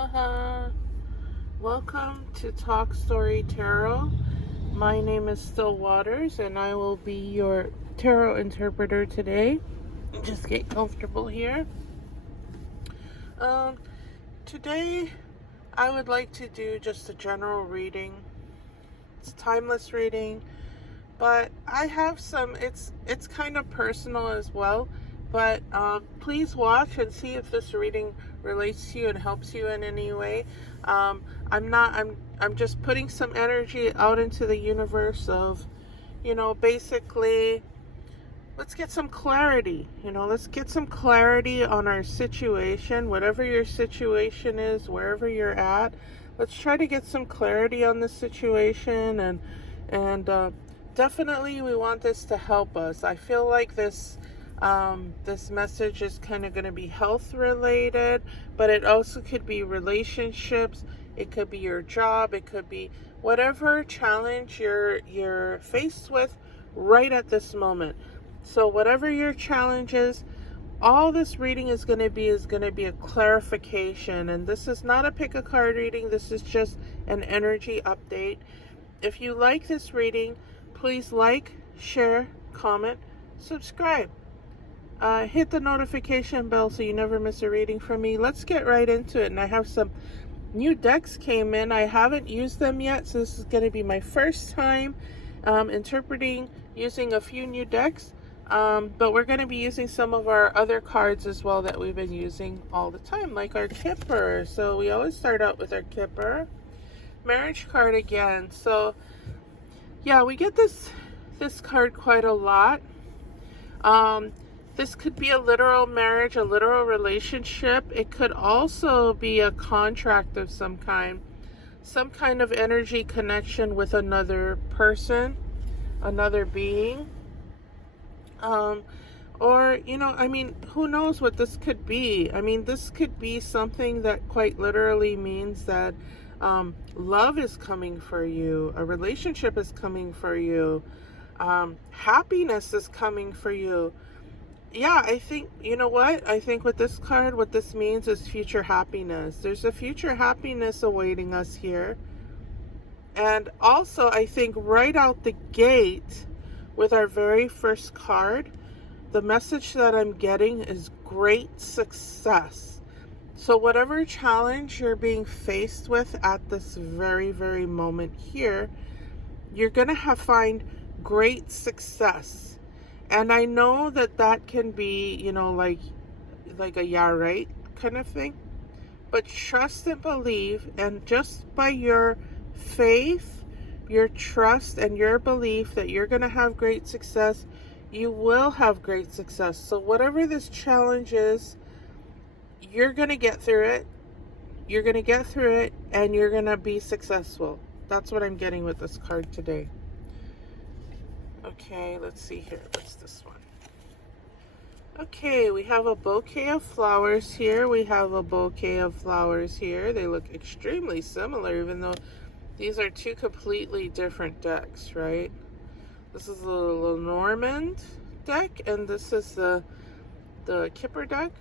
Aloha. Welcome to Talk Story Tarot. My name is Still Waters and I will be your tarot interpreter today. Just get comfortable here. Today I would like to do just a general reading. It's a timeless reading, but I have some, it's kind of personal as well. But please watch and see if this reading relates to you and helps you in any way. I'm just putting some energy out into the universe of, basically, let's get some clarity. Let's get some clarity on our situation, whatever your situation is, wherever you're at. Let's try to get some clarity on the situation, and definitely we want this to help us. I feel like this message is kind of going to be health related, but it also could be relationships. It could be your job. It could be whatever challenge you're faced with right at this moment. So whatever your challenge is, all this reading is going to be a clarification. And this is not a pick a card reading. This is just an energy update. If you like this reading, please like, share, comment, subscribe. Hit the notification bell so you never miss a reading from me. Let's get right into it. And I have some new decks came in. I haven't used them yet, so this is going to be my first time interpreting using a few new decks. But we're going to be using some of our other cards as well that we've been using all the time, like our Kipper. So we always start out with our Kipper. Marriage card again. So yeah, we get this card quite a lot. This could be a literal marriage, a literal relationship. It could also be a contract of some kind of energy connection with another person, another being. Or, who knows what this could be? This could be something that quite literally means that love is coming for you, a relationship is coming for you, happiness is coming for you. Yeah, I think, I think with this card, what this means is future happiness. There's a future happiness awaiting us here. And also, I think right out the gate with our very first card, the message that I'm getting is great success. So whatever challenge you're being faced with at this very, very moment here, you're going to find great success. And I know that can be, like a yeah, right kind of thing. But trust and believe, and just by your faith, your trust, and your belief that you're going to have great success, you will have great success. So whatever this challenge is, you're going to get through it. You're going to get through it, and you're going to be successful. That's what I'm getting with this card today. Okay, let's see here. What's this one? Okay, we have a bouquet of flowers here. We have a bouquet of flowers here. They look extremely similar, even though these are two completely different decks, right? This is the Lenormand deck, and this is the Kipper deck.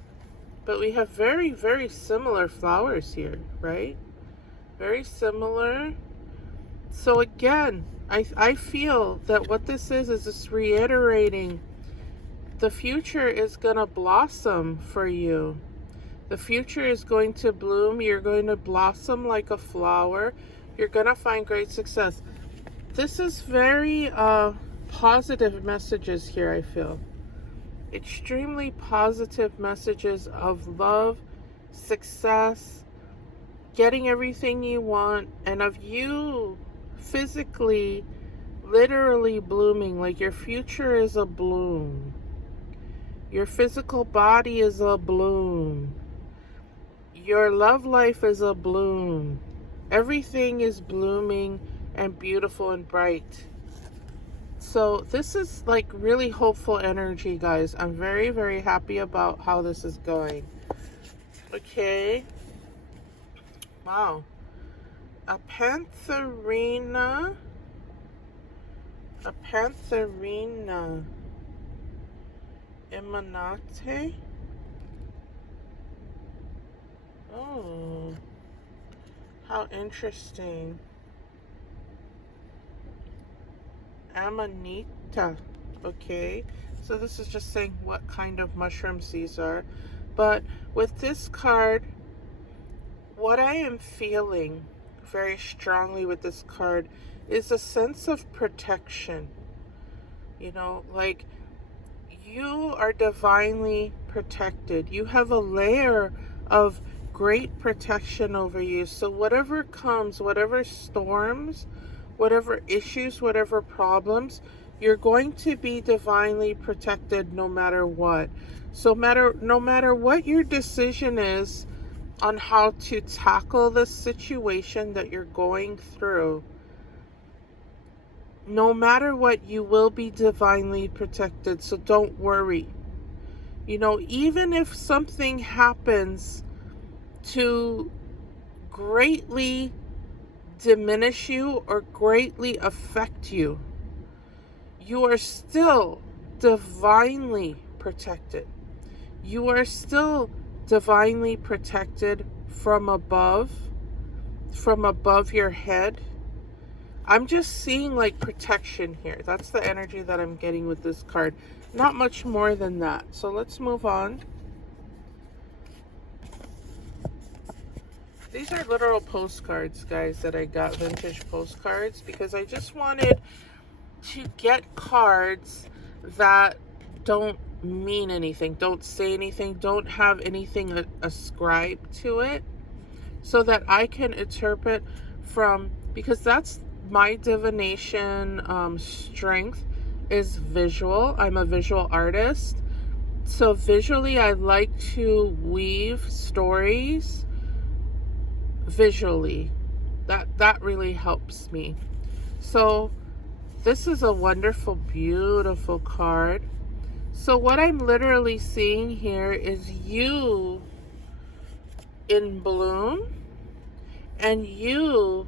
But we have very, very similar flowers here, right? Very similar. So again, I feel that what this is just reiterating the future is going to blossom for you. The future is going to bloom. You're going to blossom like a flower. You're going to find great success. This is very positive messages here, I feel. Extremely positive messages of love, success, getting everything you want, and of you physically, literally blooming. Like your future is a bloom. Your physical body is a bloom. Your love life is a bloom. Everything is blooming and beautiful and bright. So this is like really hopeful energy, guys. I'm very, very happy about how this is going. Okay. Wow. A Pantherina Emanate. Oh. How interesting. Amanita. Okay. So this is just saying what kind of mushrooms these are. But with this card, what I am feeling very strongly with this card is a sense of protection. You know, like you are divinely protected. You have a layer of great protection over you. So whatever comes, whatever storms, whatever issues, whatever problems, you're going to be divinely protected no matter what. So no matter what your decision is on how to tackle the situation that you're going through, no matter what, you will be divinely protected. So don't worry. You know, even if something happens to greatly diminish you or greatly affect you, you are still divinely protected. You are still divinely protected from above your head. I'm just seeing like protection here. That's the energy that I'm getting with this card. Not much more than that. So let's move on. These are literal postcards, guys, that I got, vintage postcards, because I just wanted to get cards that don't mean anything, don't say anything, don't have anything ascribed to it, so that I can interpret from, because that's my divination strength is visual. I'm a visual artist. So visually, I like to weave stories visually. That really helps me. So this is a wonderful, beautiful card. So what I'm literally seeing here is you in bloom, and you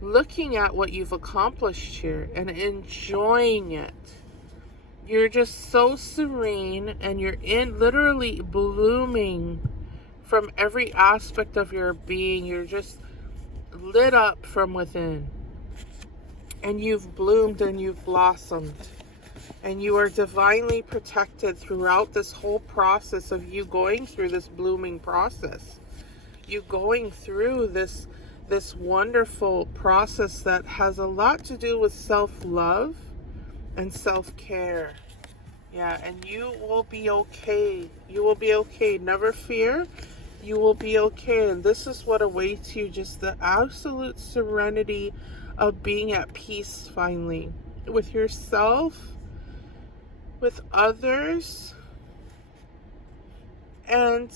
looking at what you've accomplished here and enjoying it. You're just so serene, and you're literally blooming from every aspect of your being. You're just lit up from within, and you've bloomed and you've blossomed, and you are divinely protected throughout this whole process of you going through this blooming process. You going through this wonderful process that has a lot to do with self-love and self-care. Yeah, and you will be okay. You will be okay. Never fear. You will be okay. And this is what awaits you, just the absolute serenity of being at peace finally with yourself, with others, and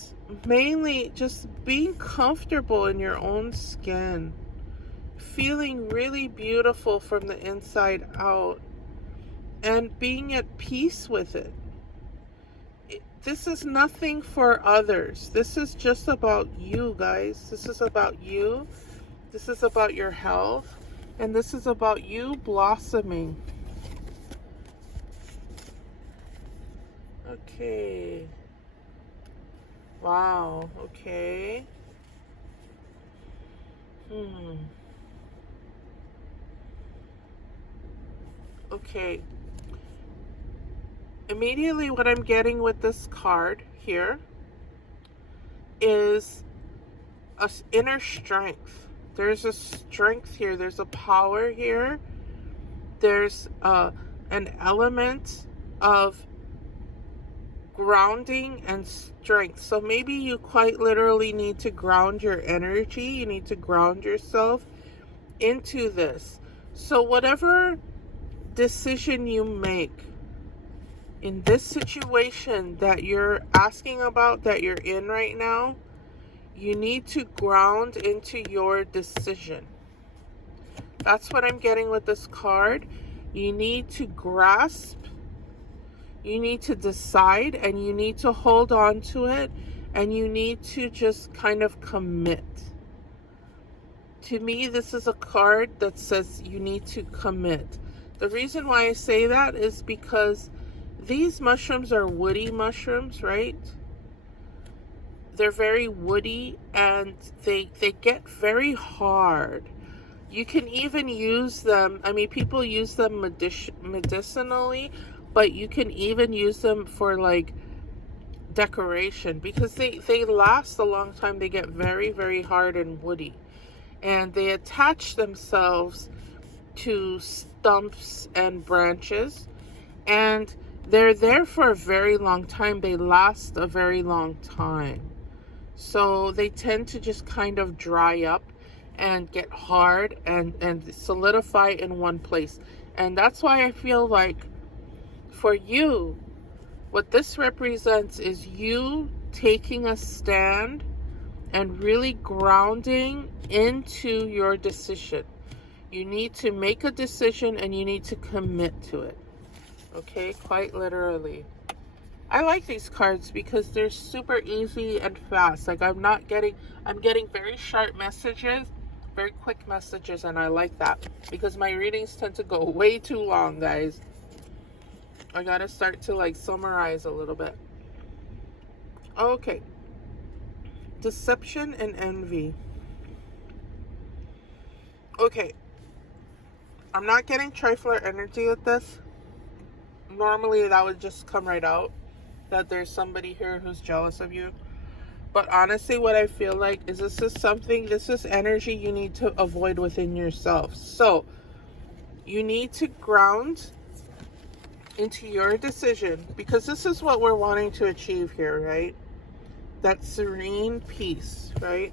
mainly just being comfortable in your own skin, feeling really beautiful from the inside out, and being at peace with it. This is nothing for others. This is just about you, guys. This is about you. This is about your health, and this is about you blossoming. Okay. Wow, okay. Okay. Immediately what I'm getting with this card here is a inner strength. There's a strength here. There's a power here. There's an element of grounding and strength. So maybe you quite literally need to ground your energy. You need to ground yourself into this. So whatever decision you make in this situation that you're asking about, that you're in right now, you need to ground into your decision. That's what I'm getting with this card. You need to grasp, you need to decide, and you need to hold on to it, and you need to just kind of commit. To me, this is a card that says you need to commit. The reason why I say that is because these mushrooms are woody mushrooms, right? they're very woody, and they get very hard. You can even use them, I mean, people use them medicinally, but you can even use them for like decoration, because they last a long time. They get very, very hard and woody, and they attach themselves to stumps and branches, and they're there for a very long time. They last a very long time. So they tend to just kind of dry up and get hard and solidify in one place. And that's why I feel like for you, what this represents is you taking a stand and really grounding into your decision. You need to make a decision and you need to commit to it. Okay, quite literally. I like these cards because they're super easy and fast. Like I'm getting very sharp messages, very quick messages, and I like that because my readings tend to go way too long, guys. I gotta start to like summarize a little bit. Okay. Deception and envy. Okay. I'm not getting trifler energy with this. Normally that would just come right out, that there's somebody here who's jealous of you. But honestly, what I feel like is this is energy you need to avoid within yourself. So you need to ground into your decision, because this is what we're wanting to achieve here, right? That serene peace, right?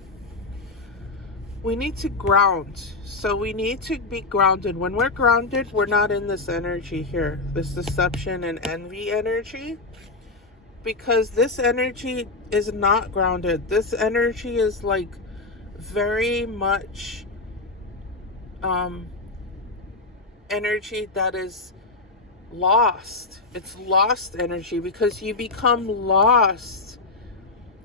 We need to ground. So we need to be grounded. When we're grounded, we're not in this energy here, this deception and envy energy, because this energy is not grounded. This energy is like very much energy that is lost. It's lost energy, because you become lost.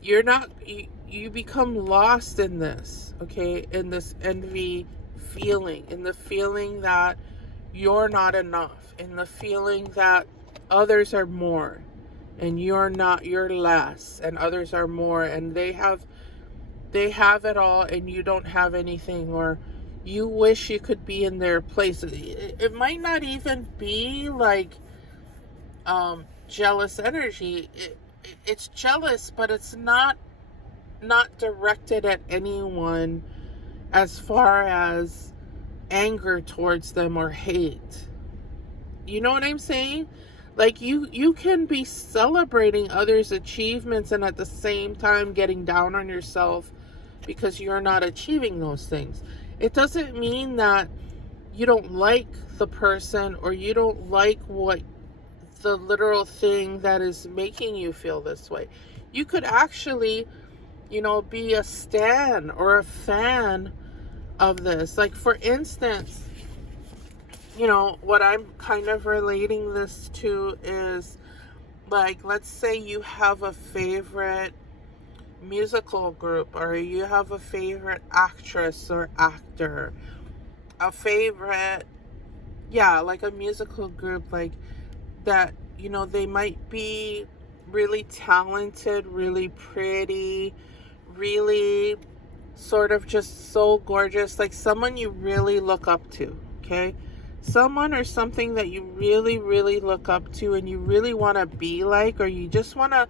You become lost in this, okay? In this envy feeling, in the feeling that you're not enough, in the feeling that others are more and you're not, you're less, and others are more and they have it all and you don't have anything, or you wish you could be in their place. It might not even be like jealous energy. It's jealous, but it's not directed at anyone as far as anger towards them or hate. You know what I'm saying? Like you can be celebrating others' achievements and at the same time getting down on yourself because you're not achieving those things. It doesn't mean that you don't like the person or you don't like what the literal thing that is making you feel this way. You could actually, be a stan or a fan of this. Like, for instance, what I'm kind of relating this to is, like, let's say you have a favorite musical group, or you have a favorite actress or actor, a favorite, like a musical group, like that, they might be really talented, really pretty, really sort of just so gorgeous, like someone you really look up to, okay? Someone or something that you really, really look up to and you really want to be like, or you just want to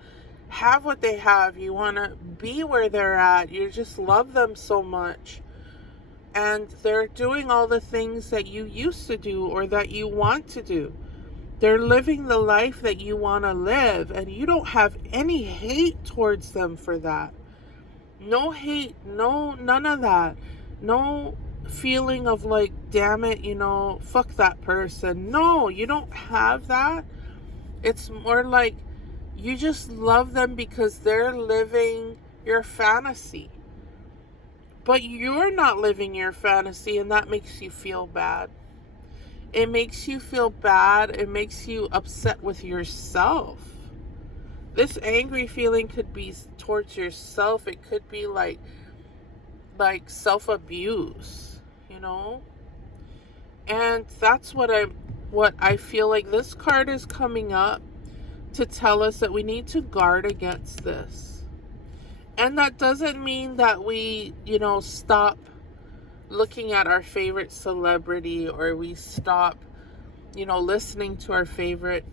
have what they have. You want to be where they're at. You just love them so much. And they're doing all the things that you used to do or that you want to do. They're living the life that you want to live, and you don't have any hate towards them for that. No hate, none of that. No feeling of like, damn it, fuck that person. No, you don't have that. It's more like you just love them because they're living your fantasy. But you're not living your fantasy, and that makes you feel bad. It makes you feel bad. It makes you upset with yourself. This angry feeling could be towards yourself. It could be like self-abuse, And that's what I feel like this card is coming up to tell us, that we need to guard against this. And that doesn't mean that we, stop looking at our favorite celebrity, or we stop, listening to our favorite,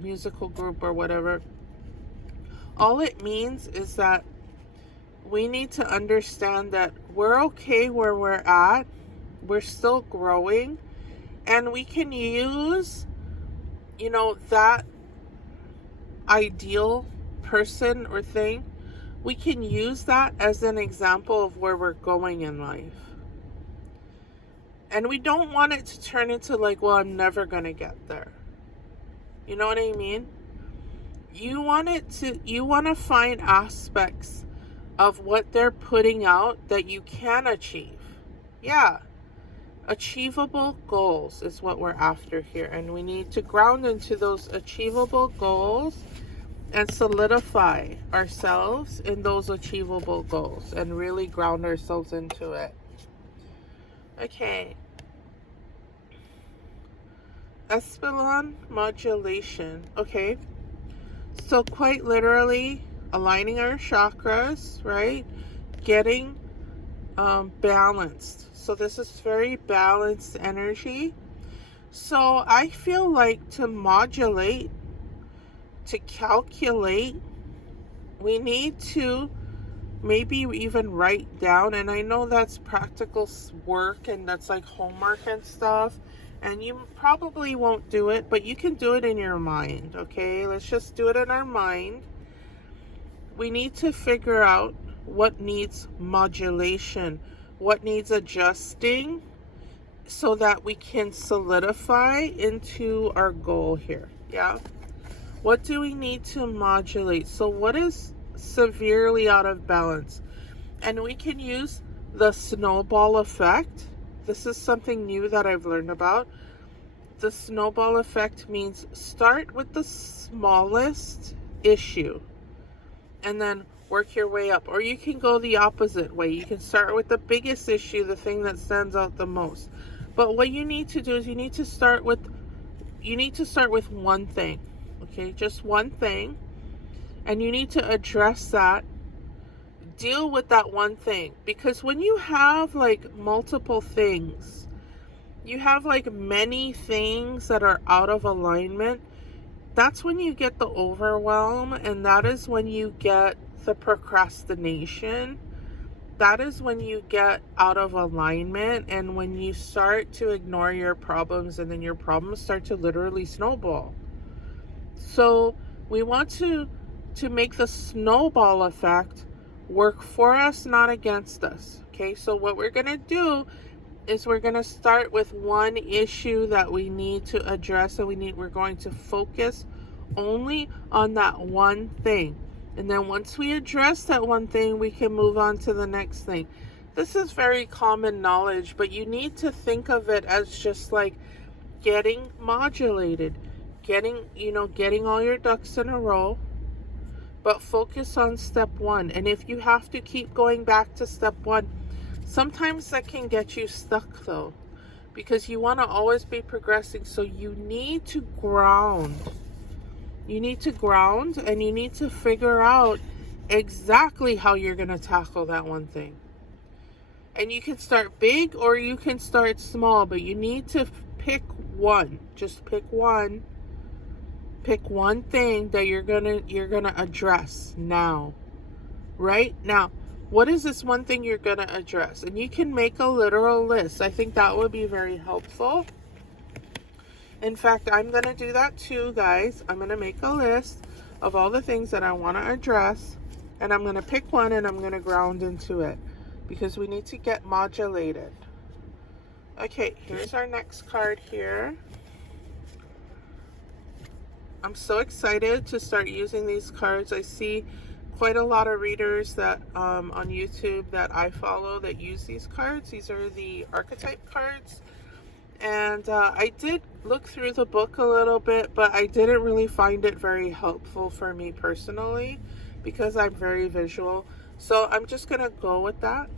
musical group or whatever. All it means is that we need to understand that we're okay where we're at. We're still growing, and we can use, that ideal person or thing. We can use that as an example of where we're going in life. And we don't want it to turn into like, well, I'm never going to get there. You know what I mean? You want to find aspects of what they're putting out that you can achieve. Yeah. Achievable goals is what we're after here. And we need to ground into those achievable goals and solidify ourselves in those achievable goals and really ground ourselves into it. Okay. Espelon modulation. Okay. So quite literally aligning our chakras, right? Getting balanced. So this is very balanced energy. So I feel like to modulate, to calculate, we need to maybe even write down, and I know that's practical work and that's like homework and stuff, and you probably won't do it, but you can do it in your mind. Okay, let's just do it in our mind. We need to figure out what needs modulation, what needs adjusting, so that we can solidify into our goal here. Yeah. What do we need to modulate? So what is severely out of balance? And we can use the snowball effect. This is something new that I've learned about. The snowball effect means start with the smallest issue and then work your way up. Or you can go the opposite way. You can start with the biggest issue, the thing that stands out the most. But what you need to do is you need to start with one thing. Okay, just one thing. And you need to address that. Deal with that one thing. Because when you have like multiple things, you have like many things that are out of alignment, that's when you get the overwhelm, and that is when you get the procrastination. That is when you get out of alignment, and when you start to ignore your problems, and then your problems start to literally snowball. So we want to make the snowball effect work for us, not against us. Okay, so what we're going to do is we're going to start with one issue that we need to address, and we're going to focus only on that one thing. And then once we address that one thing, we can move on to the next thing. This is very common knowledge, but you need to think of it as just like getting modulated, getting all your ducks in a row, but focus on step one. And if you have to keep going back to step one, sometimes that can get you stuck though, because you want to always be progressing. So you need to ground. You need to ground, and you need to figure out exactly how you're going to tackle that one thing. And you can start big or you can start small, but you need to pick one. Just pick one. Pick one thing that you're gonna address now. Right? Now, what is this one thing you're gonna address? And you can make a literal list. I think that would be very helpful. In fact, I'm going to do that too, guys. I'm going to make a list of all the things that I want to address, and I'm going to pick one and I'm going to ground into it, because we need to get modulated. Okay, here's our next card here. I'm so excited to start using these cards. I see quite a lot of readers that on YouTube that I follow that use these cards. These are the archetype cards. And I did look through the book a little bit, but I didn't really find it very helpful for me personally, because I'm very visual. So I'm just going to go with that.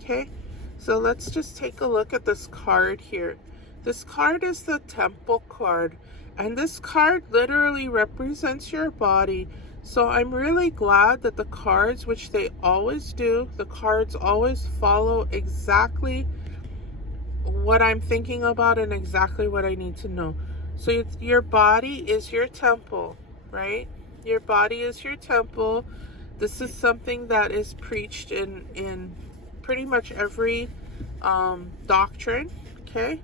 Okay, so let's just take a look at this card here. This card is the Temple card, and this card literally represents your body. So I'm really glad that the cards, which they always do, the cards always follow exactly what I'm thinking about and exactly what I need to know. So your body is your temple, right? Your body is your temple. This is something that is preached in pretty much every doctrine, okay?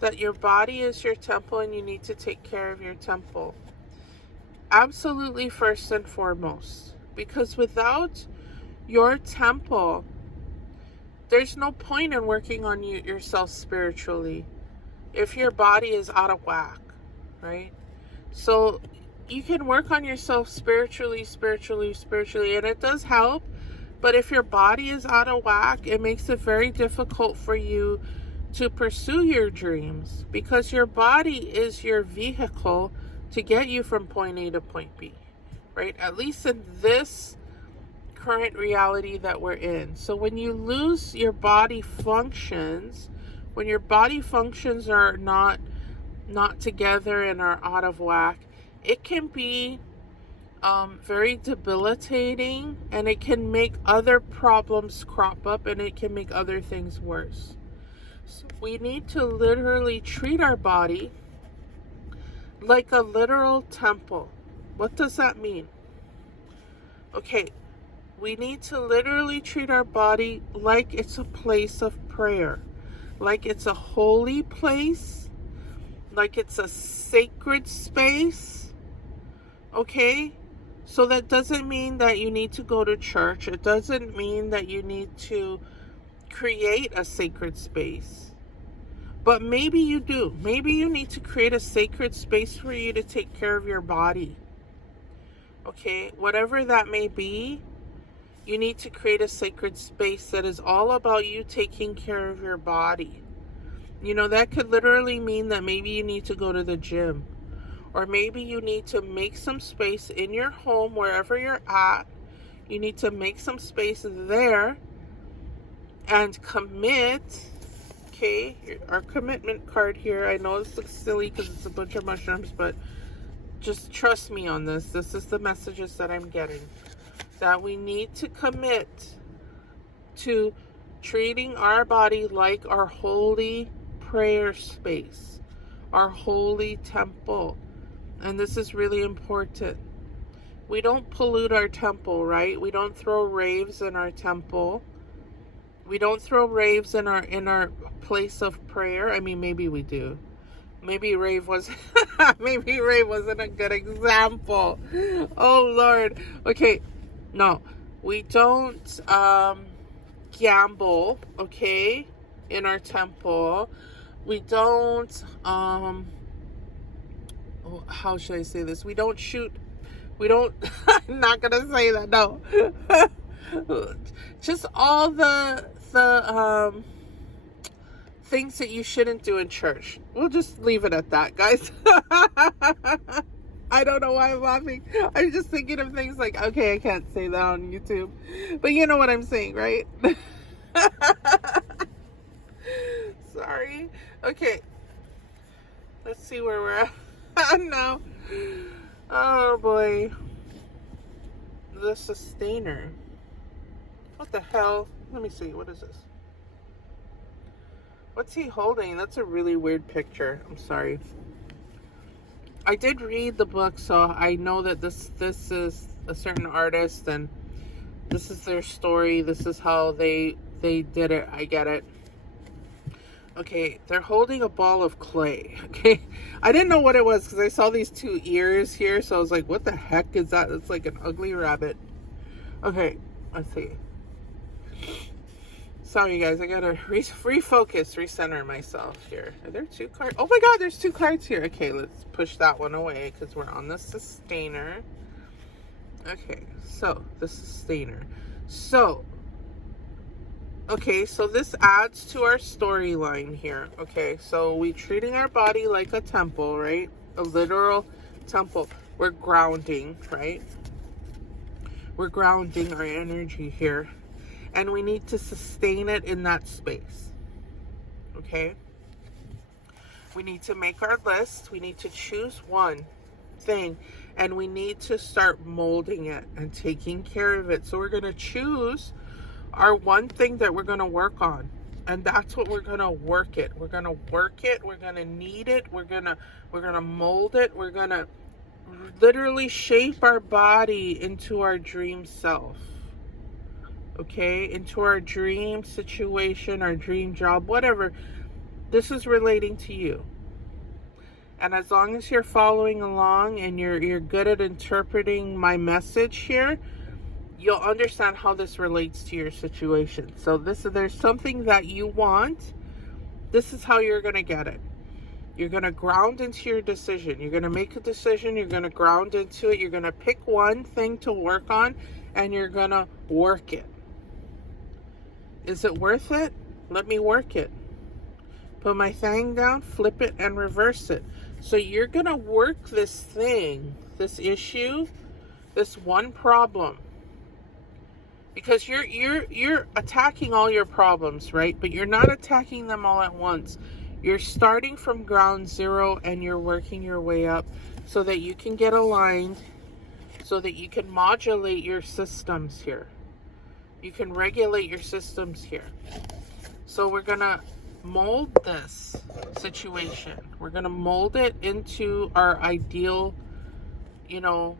That your body is your temple and you need to take care of your temple. Absolutely, first and foremost. Because without your temple, there's no point in working on yourself spiritually if your body is out of whack, right? So you can work on yourself spiritually, and it does help. But if your body is out of whack, it makes it very difficult for you to pursue your dreams, because your body is your vehicle to get you from point A to point B, right? At least in this current reality that we're in. So when you lose your body functions, when your body functions are not together and are out of whack, it can be very debilitating, and it can make other problems crop up, and it can make other things worse. So we need to literally treat our body like a literal temple. What does that mean? Okay, we need to literally treat our body like it's a place of prayer, like it's a holy place, like it's a sacred space, okay? So that doesn't mean that you need to go to church. It doesn't mean that you need to create a sacred space. But maybe you do. Maybe you need to create a sacred space for you to take care of your body. Okay? Whatever that may be, you need to create a sacred space that is all about you taking care of your body. You know, that could literally mean that maybe you need to go to the gym. Or maybe you need to make some space in your home, wherever you're at. You need to make some space there and commit. Okay, our commitment card here. I know this looks silly because it's a bunch of mushrooms, but just trust me on this. This is the messages that I'm getting. That we need to commit to treating our body like our holy prayer space, our holy temple. And this is really important. We don't pollute our temple, right? We don't throw raves in our temple. We don't throw raves in our place of prayer. I mean, maybe we do. Maybe rave was maybe rave wasn't a good example. Oh Lord. Okay. No. We don't gamble, okay, in our temple. We don't how should I say this? We don't shoot. We don't, I'm not going to say that, no. Just all the things that you shouldn't do in church. We'll just leave it at that, guys. I don't know why I'm laughing. I'm just thinking of things like, okay, I can't say that on YouTube. But you know what I'm saying, right? Sorry. Okay. Let's see where we're at. No. Oh boy. The sustainer. What the hell? Let me see. What is this? What's he holding? That's a really weird picture. I'm sorry. I did read the book, so I know that this is a certain artist, and this is their story. This is how they did it. I get it. Okay, they're holding a ball of clay. Okay, I didn't know what it was because I saw these two ears here, so I was like, what the heck is that? It's like an ugly rabbit. Okay, let's see. Sorry guys, I gotta refocus, recenter myself here. Are there two cards? Oh my god, there's two cards here. Okay, let's push that one away because we're on the sustainer. Okay, so the sustainer. So okay, so this adds to our storyline here. Okay, so we're treating our body like a temple, right? A literal temple. We're grounding, right? We're grounding our energy here. And we need to sustain it in that space. Okay? We need to make our list. We need to choose one. thing, and we need to start molding it and taking care of it. So we're going to choose our one thing that we're going to work on, and that's what we're going to work it. We're going to work it. We're going to knead it. We're going to mold it. We're going to literally shape our body into our dream self. Okay, into our dream situation, our dream job, whatever. This is relating to you. And as long as you're following along and you're good at interpreting my message here, you'll understand how this relates to your situation. So there's something that you want. This is how you're going to get it. You're going to ground into your decision. You're going to make a decision. You're going to ground into it. You're going to pick one thing to work on, and you're going to work it. Is it worth it? Let me work it. Put my thing down, flip it, and reverse it. So you're going to work this thing, this issue, this one problem. Because you're attacking all your problems, right? But you're not attacking them all at once. You're starting from ground zero and you're working your way up so that you can get aligned, so that you can modulate your systems here. You can regulate your systems here. So we're going to mold this situation. We're going to mold it into our ideal, into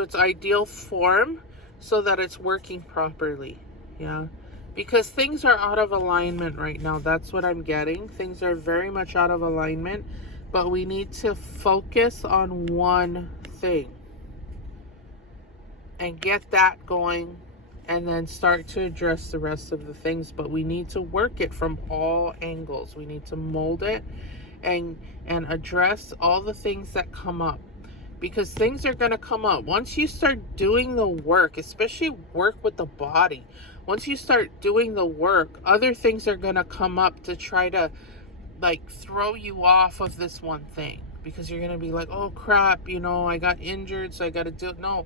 its ideal form so that it's working properly. Yeah. Because things are out of alignment right now. That's what I'm getting. Things are very much out of alignment, but we need to focus on one thing and get that going, and then start to address the rest of the things. But we need to work it from all angles. We need to mold it and address all the things that come up, because things are going to come up. Once you start doing the work, especially work with the body, once you start doing the work, other things are going to come up to try to throw you off of this one thing, because you're going to be like, oh crap, I got injured, so I got to do it. No.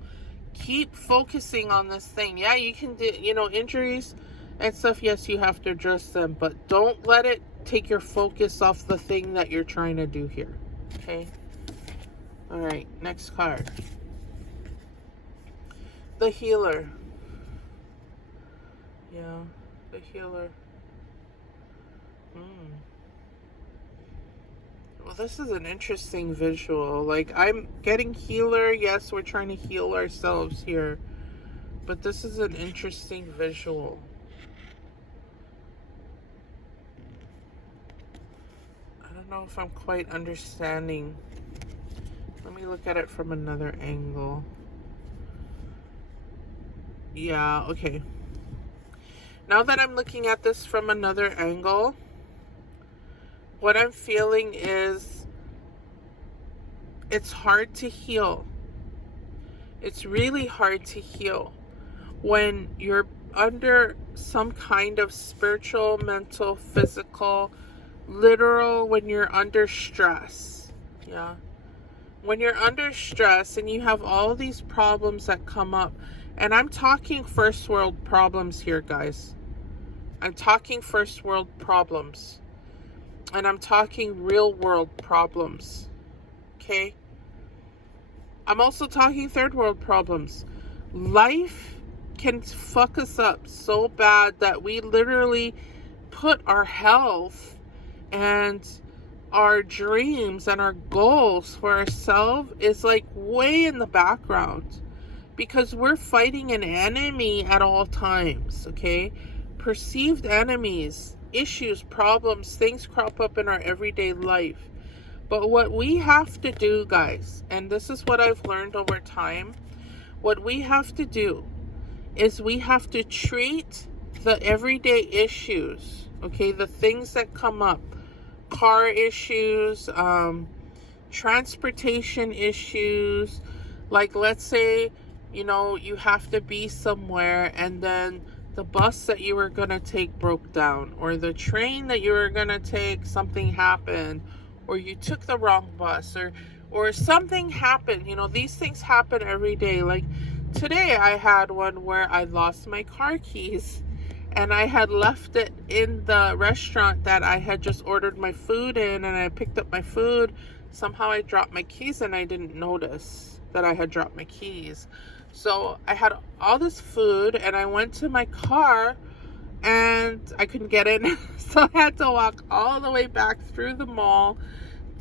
Keep focusing on this thing. Yeah, you can do, injuries and stuff. Yes, you have to address them, but don't let it take your focus off the thing that you're trying to do here. Okay. All right. Next card. The healer. Yeah, the healer. Well, this is an interesting visual. I'm getting healer. Yes, we're trying to heal ourselves here. But this is an interesting visual. I don't know if I'm quite understanding. Let me look at it from another angle. Yeah, okay. Now that I'm looking at this from another angle, what I'm feeling is it's hard to heal. It's really hard to heal when you're under some kind of spiritual, mental, physical, literal, when you're under stress. Yeah. When you're under stress and you have all these problems that come up, and I'm talking first world problems here, guys. I'm talking first world problems. And I'm talking real world problems. Okay? I'm also talking third world problems. Life can fuck us up so bad that we literally put our health and our dreams and our goals for ourselves is way in the background, because we're fighting an enemy at all times. Okay? Perceived enemies, issues, problems, things crop up in our everyday life. But what we have to do, guys, and this is what I've learned over time, what we have to do is we have to treat the everyday issues, okay, the things that come up, car issues, transportation issues, let's say, you have to be somewhere and then the bus that you were going to take broke down, or the train that you were going to take, something happened, or you took the wrong bus, or something happened. These things happen every day. Today I had one where I lost my car keys and I had left it in the restaurant that I had just ordered my food in, and I picked up my food somehow I dropped my keys and I didn't notice that I had dropped my keys. So I had all this food and I went to my car and I couldn't get in. So I had to walk all the way back through the mall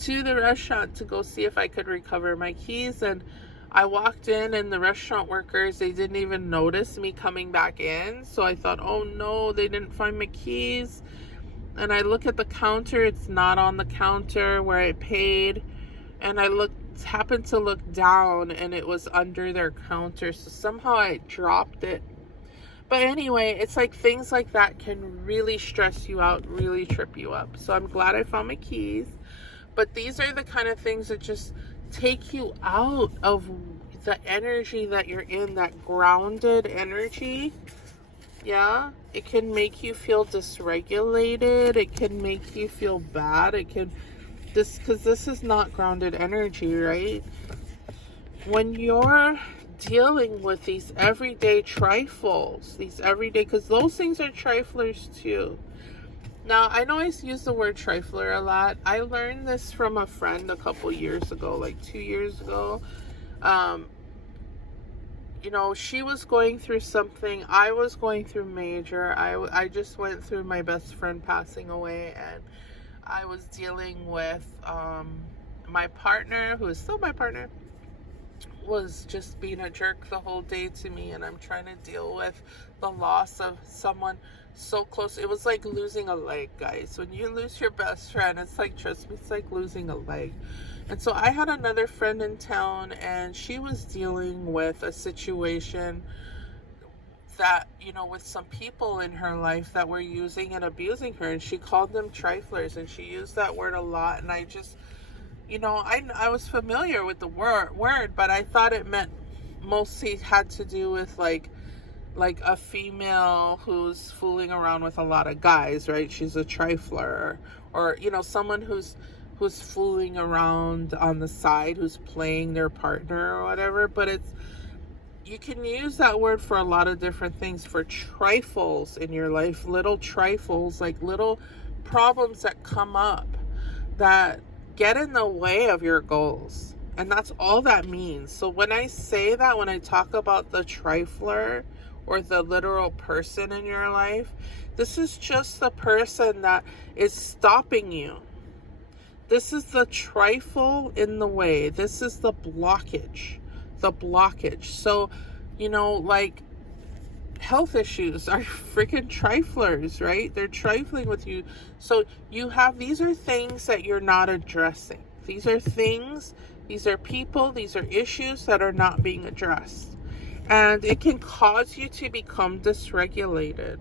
to the restaurant to go see if I could recover my keys. And I walked in and the restaurant workers, they didn't even notice me coming back in. So I thought, oh no, they didn't find my keys. And I look at the counter, it's not on the counter where I paid. And I happened to look down and it was under their counter. So somehow I dropped it. But anyway, it's like things like that can really stress you out, really trip you up. So I'm glad I found my keys. But these are the kind of things that just take you out of the energy that you're in, that grounded energy. Yeah, it can make you feel dysregulated. It can make you feel bad. Because this is not grounded energy, right? When you're dealing with these everyday trifles, because those things are triflers too. Now, I know I use the word trifler a lot. I learned this from a friend a couple years ago, like 2 years ago. She was going through something. I was going through major. I just went through my best friend passing away, and I was dealing with my partner, who is still my partner, was just being a jerk the whole day to me, and I'm trying to deal with the loss of someone so close. It was like losing a leg, guys. When you lose your best friend, it's like, trust me, it's like losing a leg. And so I had another friend in town, and she was dealing with a situation that, with some people in her life that were using and abusing her, and she called them triflers, and she used that word a lot. And I just, I was familiar with the word, but I thought it meant mostly had to do with like a female who's fooling around with a lot of guys, right? She's a trifler, or someone who's fooling around on the side, who's playing their partner or whatever. But you can use that word for a lot of different things, for trifles in your life, little trifles, like little problems that come up that get in the way of your goals. And that's all that means. So when I say that, when I talk about the trifler or the literal person in your life, this is just the person that is stopping you. This is the trifle in the way. This is the blockage. So, like health issues are freaking triflers, right? They're trifling with you. So these are things that you're not addressing. These are people, these are issues that are not being addressed. And it can cause you to become dysregulated.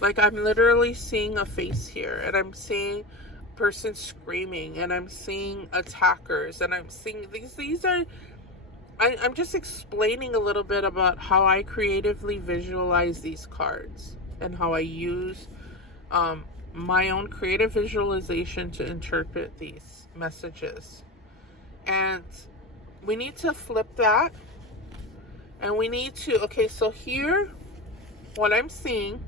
Like, I'm literally seeing a face here, and I'm seeing a person screaming, and I'm seeing attackers, and I'm seeing these are, I'm just explaining a little bit about how I creatively visualize these cards and how I use my own creative visualization to interpret these messages. And we need to flip that. And we need to, so here, what I'm seeing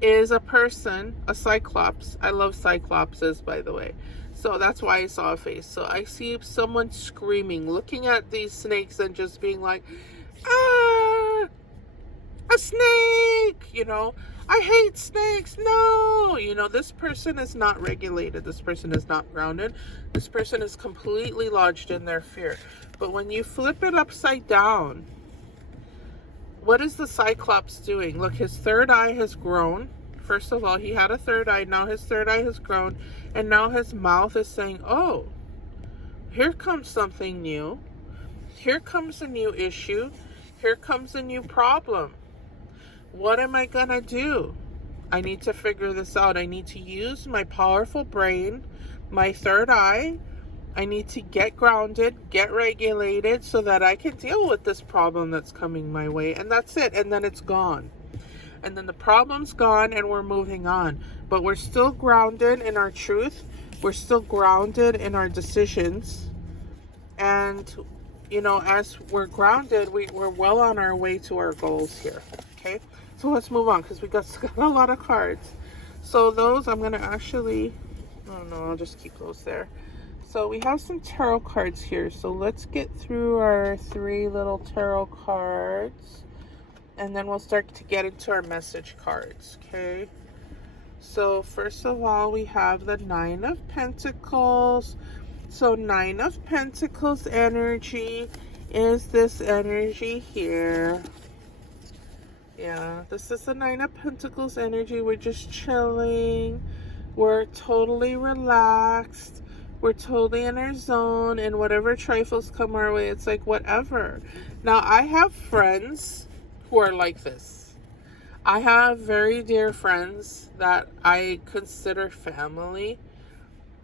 is a person, a cyclops. I love cyclopses, by the way. So that's why I saw a face. So I see someone screaming, looking at these snakes and just being like, ah, a snake, I hate snakes, no. This person is not regulated. This person is not grounded. This person is completely lodged in their fear. But when you flip it upside down, what is the Cyclops doing? Look, his third eye has grown. First of all, he had a third eye. Now his third eye has grown. And now his mouth is saying, oh, here comes something new. Here comes a new issue. Here comes a new problem. What am I going to do? I need to figure this out. I need to use my powerful brain, my third eye. I need to get grounded, get regulated so that I can deal with this problem that's coming my way. And that's it. And then it's gone. And then the problem's gone and we're moving on. But we're still grounded in our truth. We're still grounded in our decisions. And, as we're grounded, we're well on our way to our goals here. Okay? So let's move on because we got a lot of cards. So those, I'm going to actually, oh no, I'll just keep those there. So we have some tarot cards here. So let's get through our 3 little tarot cards. And then we'll start to get into our message cards, okay? So first of all, we have the 9 of Pentacles. So 9 of Pentacles energy is this energy here. Yeah, this is the 9 of Pentacles energy. We're just chilling. We're totally relaxed. We're totally in our zone, and whatever trifles come our way, it's like whatever. Now, I have friends who are like this. I have very dear friends that I consider family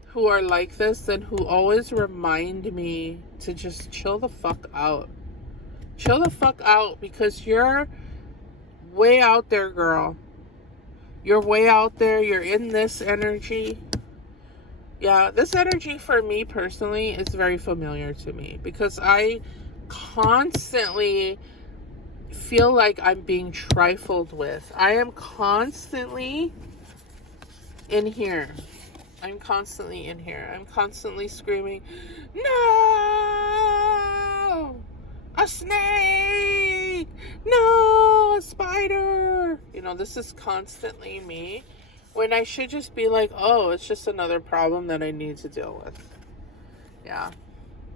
who are like this and who always remind me to just chill the fuck out. Chill the fuck out, because you're way out there, girl. You're way out there. You're in this energy. Yeah, this energy for me personally is very familiar to me, because I constantly feel like I'm being trifled with. I am constantly in here. I'm constantly in here. I'm constantly screaming, no! A snake! No! A spider! You know, this is constantly me. When I should just be like, oh, it's just another problem that I need to deal with. Yeah.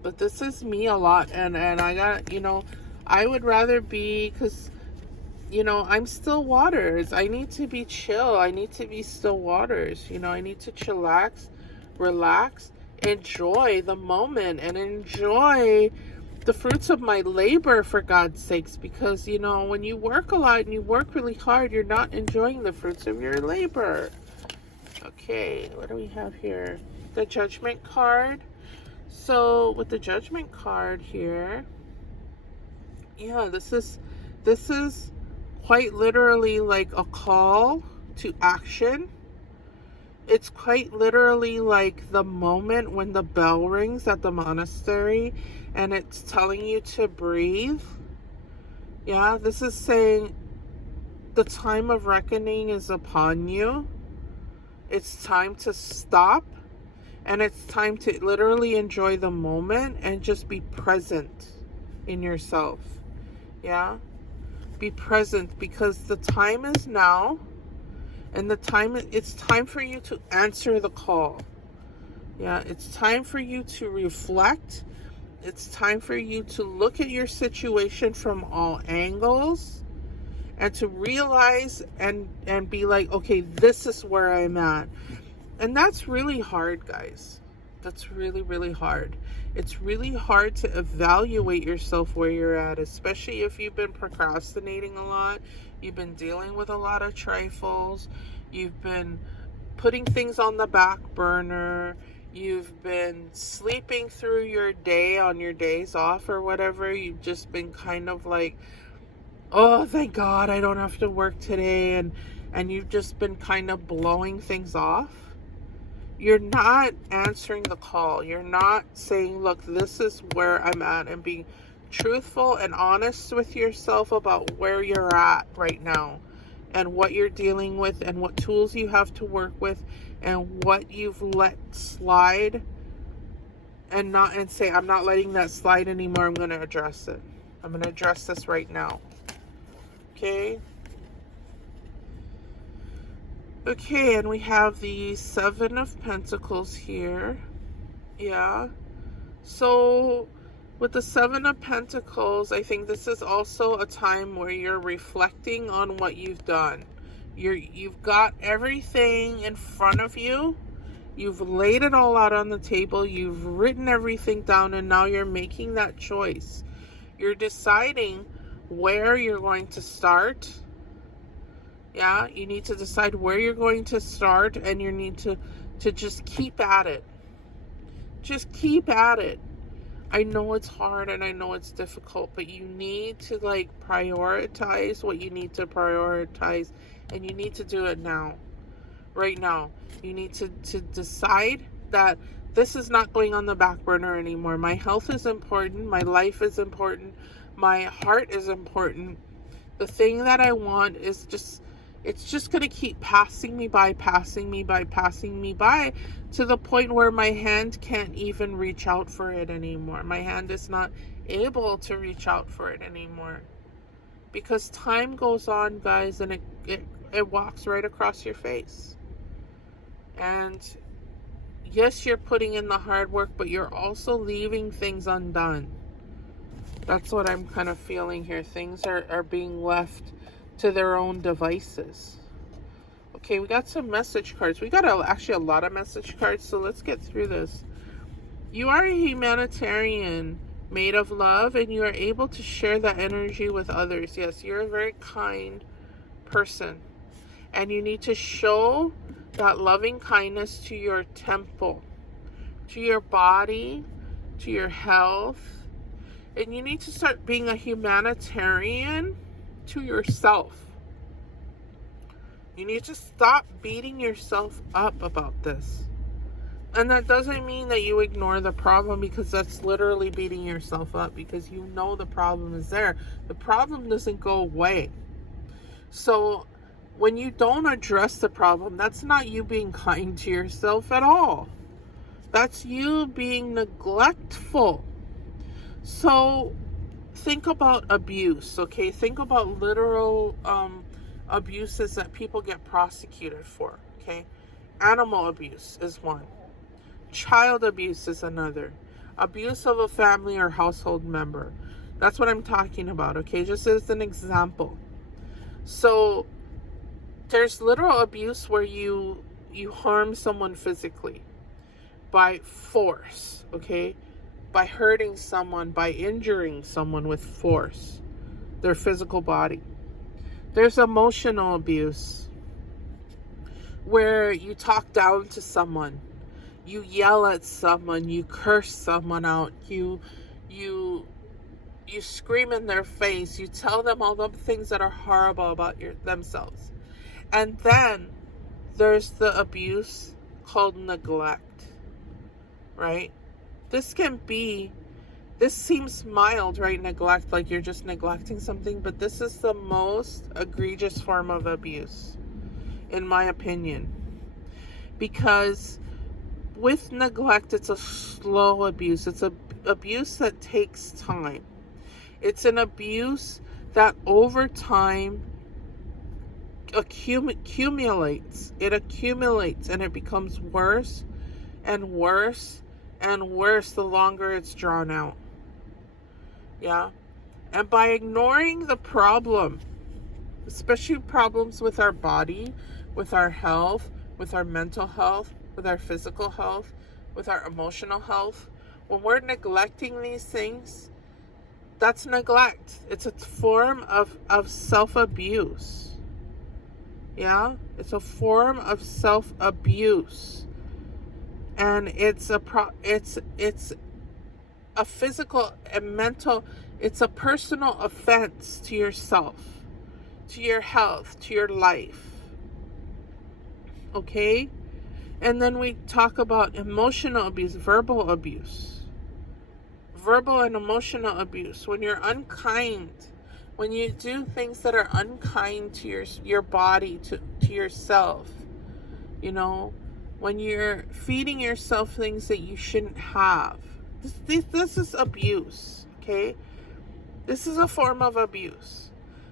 But this is me a lot. And I got, you know, I would rather be, because, you know, I'm still waters. I need to be chill. I need to be still waters. You know, I need to chillax, relax, enjoy the moment, and enjoy the fruits of my labor, for God's sakes. Because, you know, when you work a lot and you work really hard, you're not enjoying the fruits of your labor. Okay, what do we have here? The Judgment card. So with the Judgment card here, yeah, this is quite literally like a call to action. It's quite literally like the moment when the bell rings at the monastery and it's telling you to breathe. Yeah, this is saying the time of reckoning is upon you. It's time to stop, and it's time to literally enjoy the moment and just be present in yourself. Yeah, be present, because the time is now, and it's time for you to answer the call. Yeah, it's time for you to reflect. It's time for you to look at your situation from all angles and to realize and be like, okay, this is where I'm at. And that's really hard, guys. That's really, really hard. It's really hard to evaluate yourself where you're at, especially if you've been procrastinating a lot. You've been dealing with a lot of trifles. You've been putting things on the back burner. You've been sleeping through your day on your days off or whatever. You've just been kind of like, oh, thank God I don't have to work today. And you've just been kind of blowing things off. You're not answering the call. You're not saying, look, this is where I'm at, and being truthful and honest with yourself about where you're at right now and what you're dealing with and what tools you have to work with and what you've let slide, and say, I'm not letting that slide anymore. I'm going to address it. I'm going to address this right now. Okay. Okay, and we have the 7 of Pentacles here. Yeah. So with the 7 of Pentacles, I think this is also a time where you're reflecting on what you've done. You've got everything in front of you. You've laid it all out on the table. You've written everything down, and now you're making that choice. You're deciding where you're going to start. Yeah, you need to decide where you're going to start, and you need to just keep at it. Just keep at it. I know it's hard and I know it's difficult, but you need to prioritize what you need to prioritize, and you need to do it now. Right now. You need to decide that this is not going on the back burner anymore. My health is important. My life is important. My heart is important. The thing that I want is just It's just going to keep passing me by, passing me by, passing me by, to the point where my hand can't even reach out for it anymore. My hand is not able to reach out for it anymore. Because time goes on, guys, and it walks right across your face. And yes, you're putting in the hard work, but you're also leaving things undone. That's what I'm kind of feeling here. Things are being left to their own devices. Okay, we got some message cards. We got actually a lot of message cards, so let's get through this. You are a humanitarian made of love, and you are able to share that energy with others. Yes, you're a very kind person, and you need to show that loving kindness to your temple, to your body, to your health, and you need to start being a humanitarian to yourself. You need to stop beating yourself up about this. And that doesn't mean that you ignore the problem, because that's literally beating yourself up, because you know the problem is there. The problem doesn't go away. So when you don't address the problem, that's not you being kind to yourself at all. That's you being neglectful. So think about abuse, okay? Think about literal abuses that people get prosecuted for, okay? Animal abuse is one. Child abuse is another. Abuse of a family or household member. That's what I'm talking about, okay? Just as an example. So there's literal abuse where you harm someone physically by force, okay? By hurting someone, by injuring someone with force, their physical body. There's emotional abuse where you talk down to someone, you yell at someone, you curse someone out, you scream in their face, you tell them all the things that are horrible about themselves. And then there's the abuse called neglect, right? This seems mild, right? Neglect, like you're just neglecting something, but this is the most egregious form of abuse, in my opinion. Because with neglect, it's a slow abuse. It's an abuse that takes time. It's an abuse that over time accumulates. It accumulates, and it becomes worse and worse and worse the longer it's drawn out. Yeah. And by ignoring the problem, especially problems with our body, with our health, with our mental health, with our physical health, with our emotional health, when we're neglecting these things, that's neglect. It's a form of self-abuse. Yeah? It's a form of self-abuse. And it's a physical and mental, it's a personal offense to yourself, to your health, to your life. Okay? And then we talk about emotional abuse, verbal abuse. Verbal and emotional abuse. When you're unkind, when you do things that are unkind to your body, to yourself, you know, when you're feeding yourself things that you shouldn't have. This is abuse, okay? This is a form of abuse.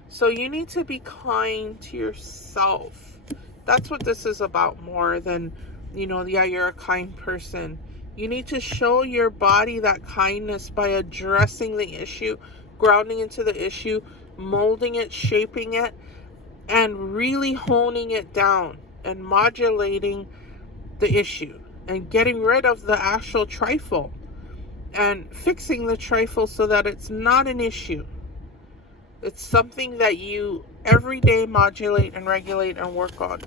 So you need to be kind to yourself. That's what this is about, more than, yeah, you're a kind person. You need to show your body that kindness by addressing the issue, grounding into the issue, molding it, shaping it, and really honing it down and modulating the issue and getting rid of the actual trifle and fixing the trifle so that it's not an issue. It's something that you every day modulate and regulate and work on.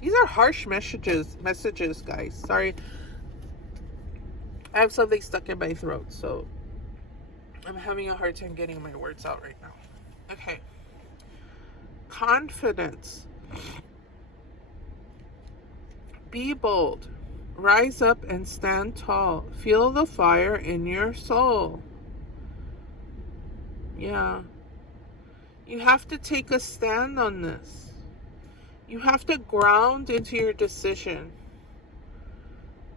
These are harsh messages, guys. Sorry. I have something stuck in my throat, so I'm having a hard time getting my words out right now. Okay. Confidence. Be bold. Rise up and stand tall. Feel the fire in your soul. Yeah. You have to take a stand on this. You have to ground into your decision.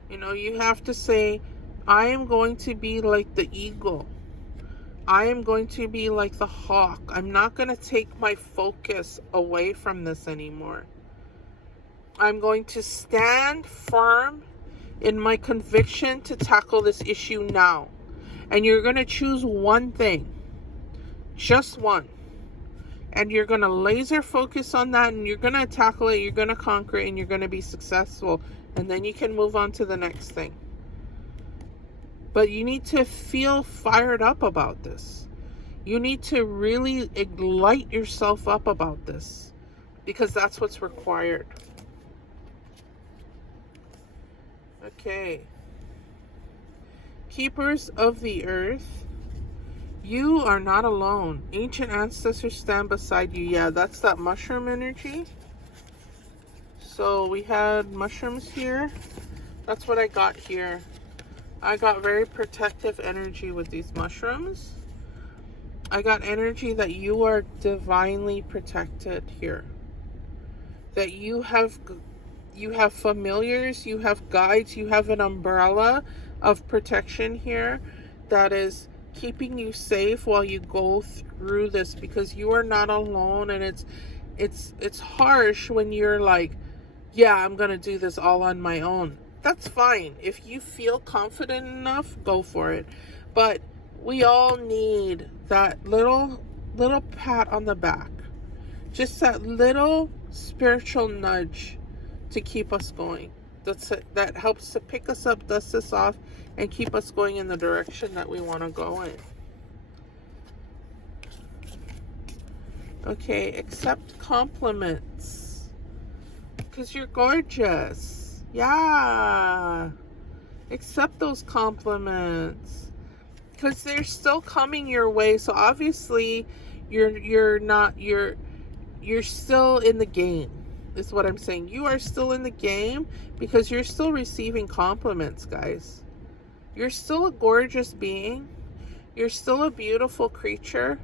You know, you have to say, I am going to be like the eagle. I am going to be like the hawk. I'm not going to take my focus away from this anymore. I'm going to stand firm in my conviction to tackle this issue now. And you're going to choose one thing. Just one. And you're going to laser focus on that, and you're going to tackle it, you're going to conquer it, and you're going to be successful. And then you can move on to the next thing. But you need to feel fired up about this. You need to really light yourself up about this, because that's what's required. Okay. Keepers of the earth, you are not alone. Ancient ancestors stand beside you. Yeah, that's that mushroom energy. So we had mushrooms here. That's what I got here. I got very protective energy with these mushrooms. I got energy that you are divinely protected here. That you have familiars, you have guides, you have an umbrella of protection here that is keeping you safe while you go through this, because you are not alone. And it's harsh when you're like, yeah, I'm gonna do this all on my own. That's fine. If you feel confident enough, go for it. But we all need that little pat on the back. Just that little spiritual nudge to keep us going. That helps to pick us up, dust us off, and keep us going in the direction that we want to go in. Okay, accept compliments. Because you're gorgeous. Yeah. Accept those compliments. Because they're still coming your way. So obviously you're still in the game. Is what I'm saying. You are still in the game because you're still receiving compliments, guys. You're still a gorgeous being. You're still a beautiful creature.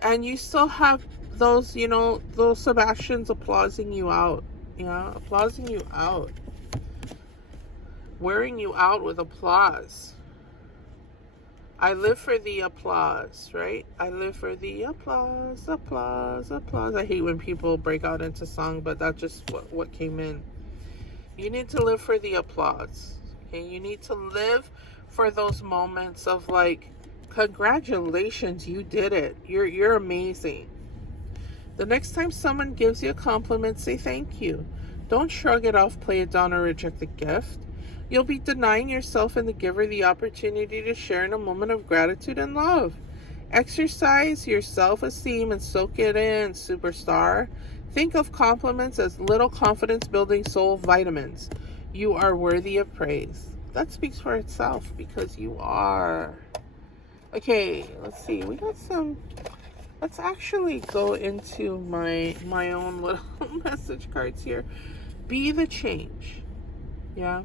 And you still have those, those Sebastians applauding you out. Yeah, applauding you out. Wearing you out with applause. I live for the applause, right? I live for the applause, applause, applause. I hate when people break out into song, but that's just what came in. You need to live for the applause. Okay? You need to live for those moments of like, congratulations, you did it. You're amazing. The next time someone gives you a compliment, say thank you. Don't shrug it off, play it down, or reject the gift. You'll be denying yourself and the giver the opportunity to share in a moment of gratitude and love. Exercise your self-esteem and soak it in, superstar. Think of compliments as little confidence-building soul vitamins. You are worthy of praise. That speaks for itself, because you are. Okay, let's see. We got some... Let's actually go into my own little message cards here. Be the change. Yeah.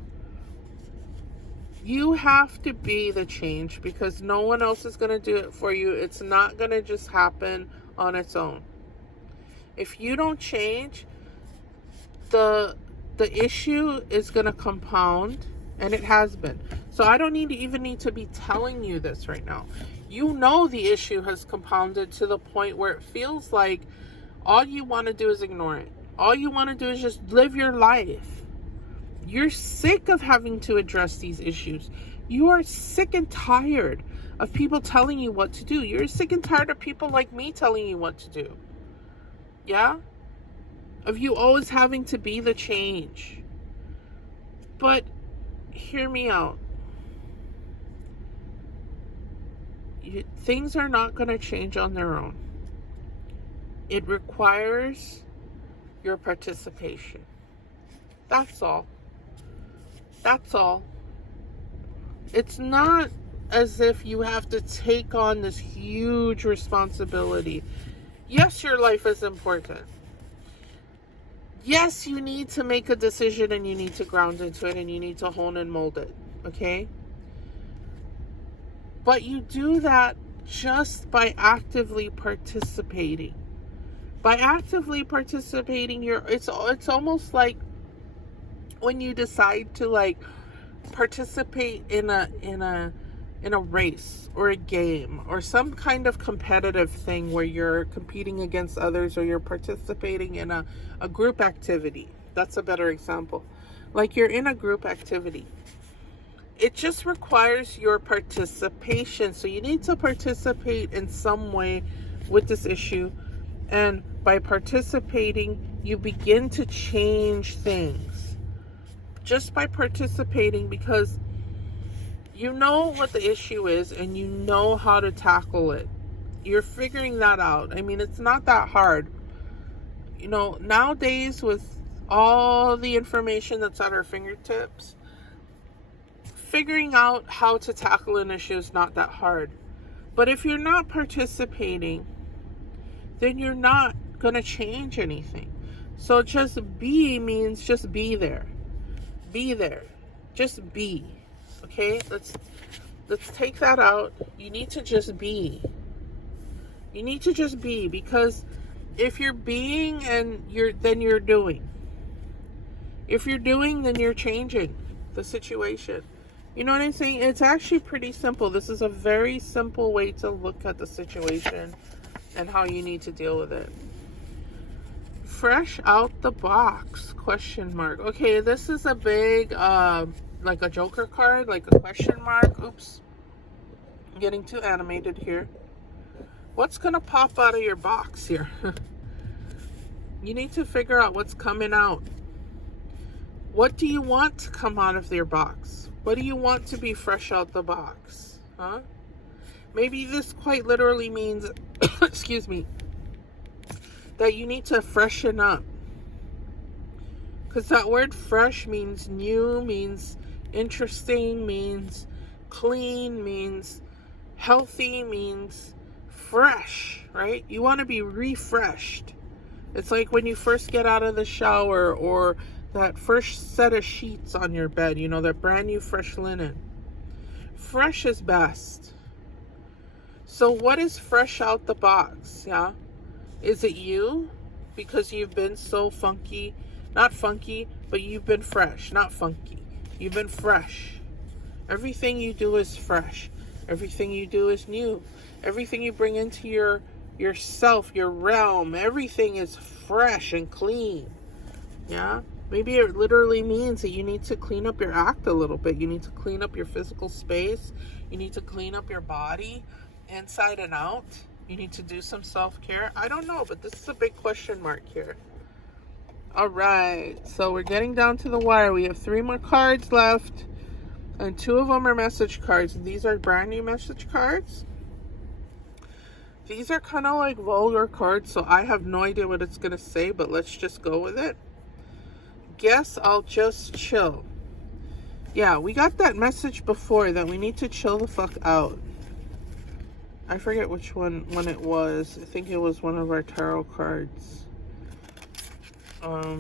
You have to be the change, because no one else is going to do it for you. It's not going to just happen on its own. If you don't change, the issue is going to compound, and it has been. So I don't even need to be telling you this right now. You know the issue has compounded to the point where it feels like all you want to do is ignore it. All you want to do is just live your life. You're sick of having to address these issues. You are sick and tired of people telling you what to do. You're sick and tired of people like me telling you what to do. Yeah? Of you always having to be the change. But hear me out. Things are not going to change on their own. It requires your participation. That's all. That's all. It's not as if you have to take on this huge responsibility. Yes, your life is important. Yes, you need to make a decision, and you need to ground into it, and you need to hone and mold it. Okay? But you do that just by actively participating. By actively participating, it's almost like when you decide to like participate in a race or a game or some kind of competitive thing where you're competing against others, or you're participating in a group activity. That's a better example. Like you're in a group activity. It just requires your participation. So you need to participate in some way with this issue. And by participating, you begin to change things. Just by participating, because you know what the issue is and you know how to tackle it. You're figuring that out. I mean, it's not that hard. You know, nowadays with all the information that's at our fingertips, figuring out how to tackle an issue is not that hard. But if you're not participating, then you're not going to change anything. So just be means just be there. Be there. Just be. Okay? Let's take that out. You need to just be. You need to just be, because if you're being then you're doing. If you're doing, then you're changing the situation. You know what I'm saying? It's actually pretty simple. This is a very simple way to look at the situation and how you need to deal with it. Fresh out the box, question mark. Okay, this is a big, like a joker card, like a question mark. Oops. I'm getting too animated here. What's going to pop out of your box here? You need to figure out what's coming out. What do you want to come out of your box? What do you want to be fresh out the box? Huh? Maybe this quite literally means, excuse me, that you need to freshen up. Because that word fresh means new, means interesting, means clean, means healthy, means fresh, right? You want to be refreshed. It's like when you first get out of the shower, or that first set of sheets on your bed, you know, that brand new fresh linen. Fresh is best. So what is fresh out the box? Yeah. Is it you? Because you've been so funky. Not funky, but you've been fresh. Not funky. You've been fresh. Everything you do is fresh. Everything you do is new. Everything you bring into yourself, your realm, everything is fresh and clean. Yeah? Maybe it literally means that you need to clean up your act a little bit. You need to clean up your physical space. You need to clean up your body inside and out. You need to do some self-care. I don't know, but this is a big question mark here. All right, so we're getting down to the wire. We have 3 more cards left, and 2 of them are message cards. These are brand new message cards. These are kind of like vulgar cards, so I have no idea what it's going to say, but let's just go with it. Guess I'll just chill. Yeah, we got that message before that we need to chill the fuck out. I forget which one it was. I think it was one of our tarot cards. I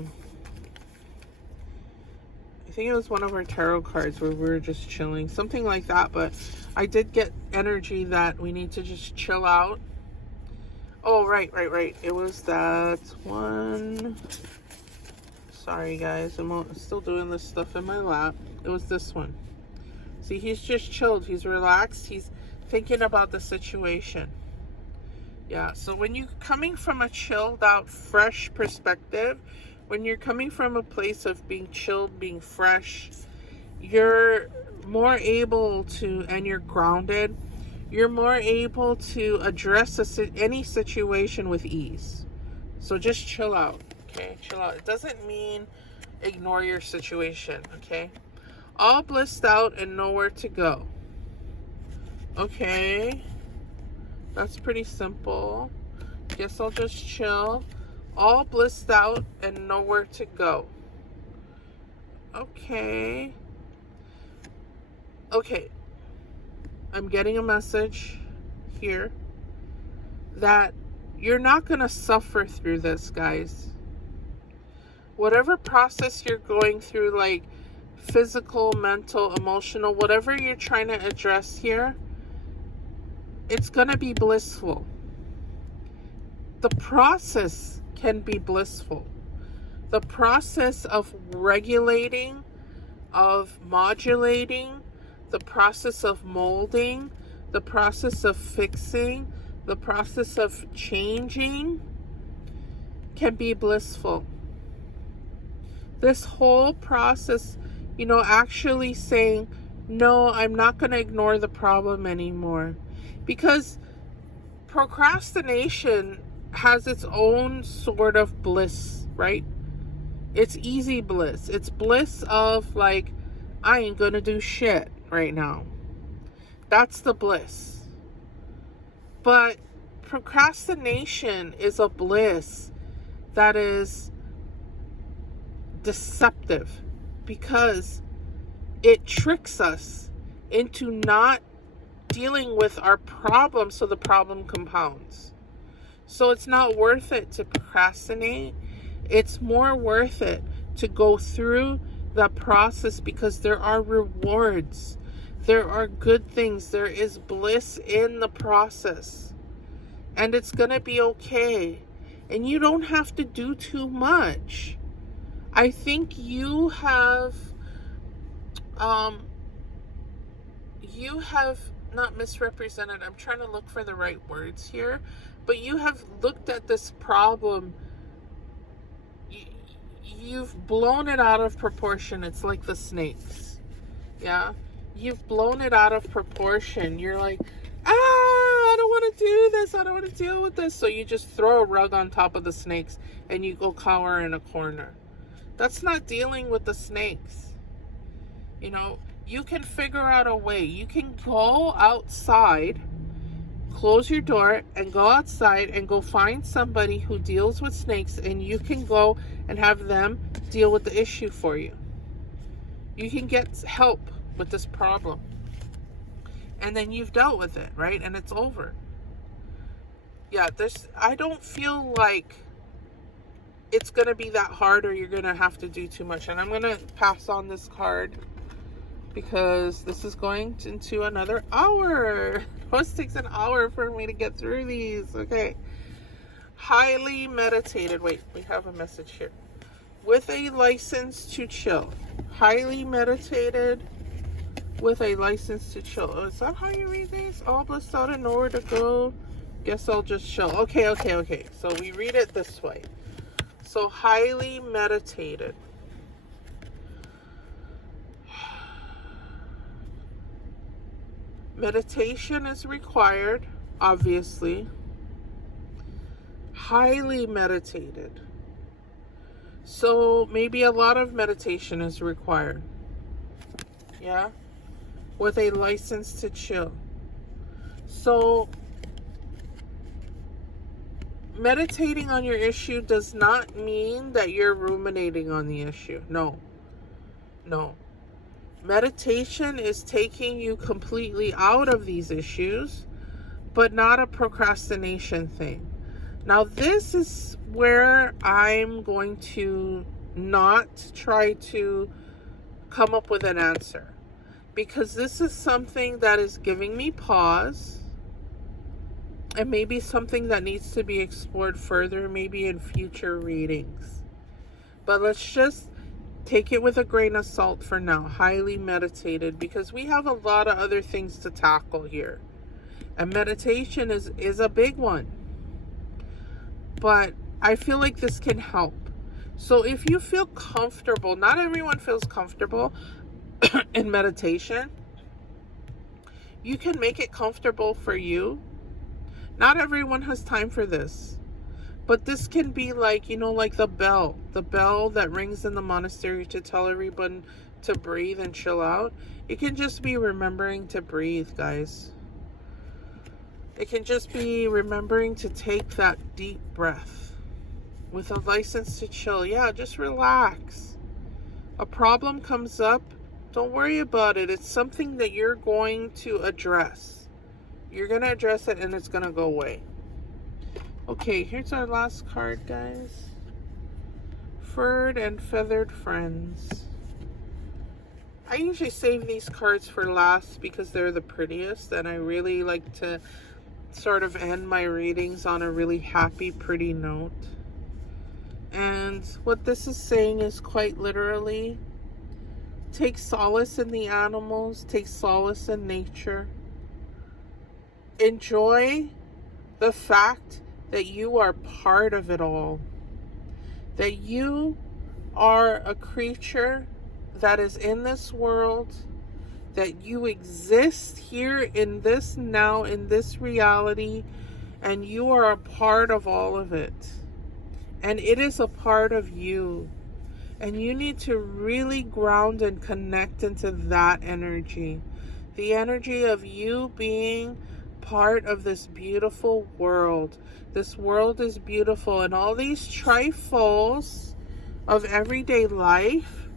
think it was one of our tarot cards where we were just chilling. Something like that, but I did get energy that we need to just chill out. Oh, right. It was that one. Sorry, guys. I'm still doing this stuff in my lap. It was this one. See, he's just chilled. He's relaxed. He's thinking about the situation. Yeah, so when you're coming from a chilled out, fresh perspective, when you're coming from a place of being chilled, being fresh, you're more able to, and you're grounded, you're more able to address any situation with ease. So just chill out, okay? Chill out. It doesn't mean ignore your situation, okay? All blissed out and nowhere to go. Okay. That's pretty simple. Guess I'll just chill. All blissed out and nowhere to go. Okay. Okay. I'm getting a message here that you're not going to suffer through this, guys. Whatever process you're going through, like physical, mental, emotional, whatever you're trying to address here, it's going to be blissful. The process can be blissful. The process of regulating, of modulating, the process of molding, the process of fixing, the process of changing can be blissful. This whole process, actually saying, no, I'm not going to ignore the problem anymore. Because procrastination has its own sort of bliss, right? It's easy bliss. It's bliss of like, I ain't going to do shit right now. That's the bliss. But procrastination is a bliss that is deceptive because it tricks us into not dealing with our problem, so the problem compounds. So it's not worth it to procrastinate. It's more worth it to go through the process because there are rewards. There are good things. There is bliss in the process. And it's going to be okay. And you don't have to do too much. I think you have not misrepresented. I'm trying to look for the right words here. But you have looked at this problem. You've blown it out of proportion. It's like the snakes. Yeah? You've blown it out of proportion. You're like, I don't want to do this. I don't want to deal with this. So you just throw a rug on top of the snakes and you go cower in a corner. That's not dealing with the snakes. You can figure out a way. You can go outside, close your door, and go outside and go find somebody who deals with snakes, and you can go and have them deal with the issue for you. You can get help with this problem. And then you've dealt with it, right? And it's over. Yeah, I don't feel like it's going to be that hard or you're going to have to do too much. And I'm going to pass on this card because this is going into another hour. It always takes an hour for me to get through these. Okay. Highly meditated. Wait, we have a message here. With a license to chill. Highly meditated with a license to chill. Oh, is that how you read these? All blissed out and nowhere to go. Guess I'll just chill. Okay. So we read it this way. So highly meditated. Meditation is required, obviously. Highly meditated. So maybe a lot of meditation is required. Yeah? With a license to chill. So meditating on your issue does not mean that you're ruminating on the issue. No. Meditation is taking you completely out of these issues, but not a procrastination thing. Now, this is where I'm going to not try to come up with an answer, because this is something that is giving me pause and maybe something that needs to be explored further, maybe in future readings. But let's just take it with a grain of salt for now. Highly meditated, because we have a lot of other things to tackle here. And meditation is a big one. But I feel like this can help. So if you feel comfortable, not everyone feels comfortable in meditation. You can make it comfortable for you. Not everyone has time for this. But this can be like, like the bell that rings in the monastery to tell everyone to breathe and chill out. It can just be remembering to breathe, guys. It can just be remembering to take that deep breath with a license to chill. Yeah, just relax. A problem comes up, don't worry about it. It's something that you're going to address. You're going to address it and it's going to go away. Okay, here's our last card, guys. Furred and feathered friends. I usually save these cards for last because they're the prettiest, and I really like to sort of end my readings on a really happy, pretty note. And what this is saying is quite literally, take solace in the animals, take solace in nature. Enjoy the fact that you are part of it all. That you are a creature that is in this world, that you exist here in this now, in this reality, and you are a part of all of it. And it is a part of you. And you need to really ground and connect into that energy. The energy of you being part of this beautiful world. This world is beautiful, and all these trifles of everyday life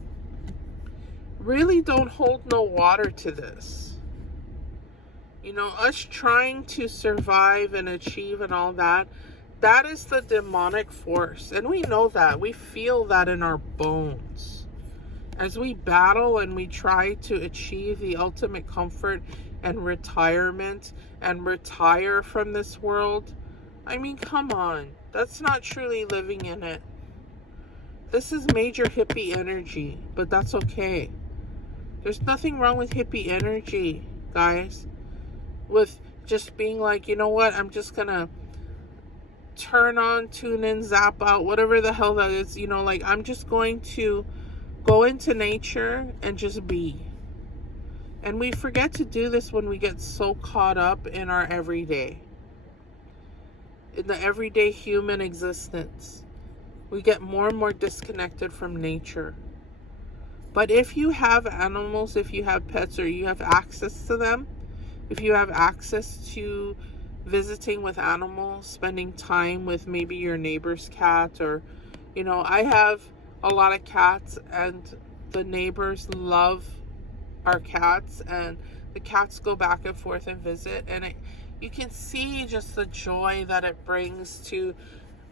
really don't hold no water to this. You know, us trying to survive and achieve and all that, that is the demonic force. And we know that. We feel that in our bones. As we battle and we try to achieve the ultimate comfort and retirement and retire from this world, I mean, come on. That's not truly living in it. This is major hippie energy, but that's okay. There's nothing wrong with hippie energy, guys. With just being like, you know what, I'm just gonna turn on, tune in, zap out, whatever the hell that is, you know, like I'm just going to go into nature and just be. And we forget to do this when we get so caught up in our everyday, in the everyday human existence. We get more and more disconnected from nature. But if you have animals, if you have pets, or you have access to them, if you have access to visiting with animals, spending time with maybe your neighbor's cat, or, you know, I have a lot of cats, and the neighbors love our cats, and the cats go back and forth and visit, and you can see just the joy that it brings to,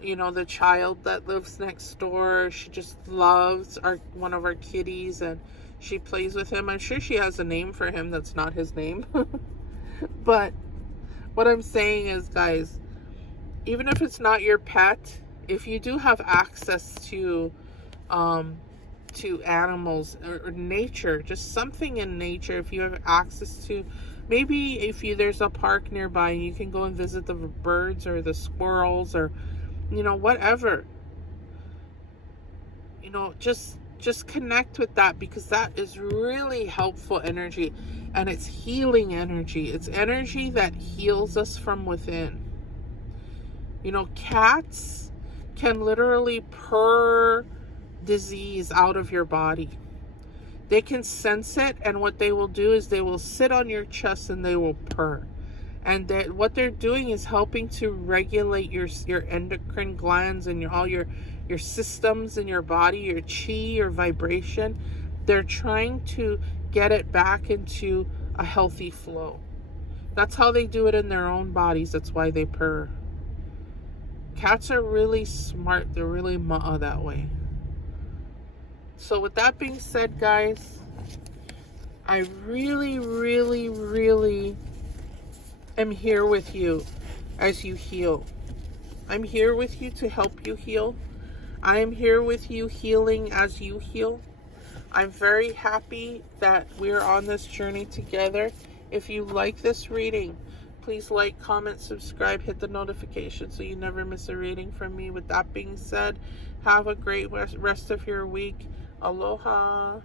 you know, the child that lives next door. She just loves one of our kitties, and she plays with him. I'm sure she has a name for him that's not his name. But what I'm saying is, guys, even if it's not your pet, if you do have access to animals or nature, just something in nature, if you have access to, maybe if there's a park nearby, you can go and visit the birds or the squirrels, or, you know, whatever, you know, just connect with that, because that is really helpful energy, and it's healing energy. It's energy that heals us from within. You know, cats can literally purr disease out of your body. They can sense it, and what they will do is they will sit on your chest and they will purr. And what they're doing is helping to regulate your endocrine glands and all your systems in your body, your chi, your vibration. They're trying to get it back into a healthy flow. That's how they do it in their own bodies. That's why they purr. Cats are really smart. They're really ma'a that way. So with that being said, guys, I really, really, really am here with you as you heal. I'm here with you to help you heal. I am here with you healing as you heal. I'm very happy that we're on this journey together. If you like this reading, please like, comment, subscribe, hit the notification so you never miss a reading from me. With that being said, have a great rest of your week. Aloha.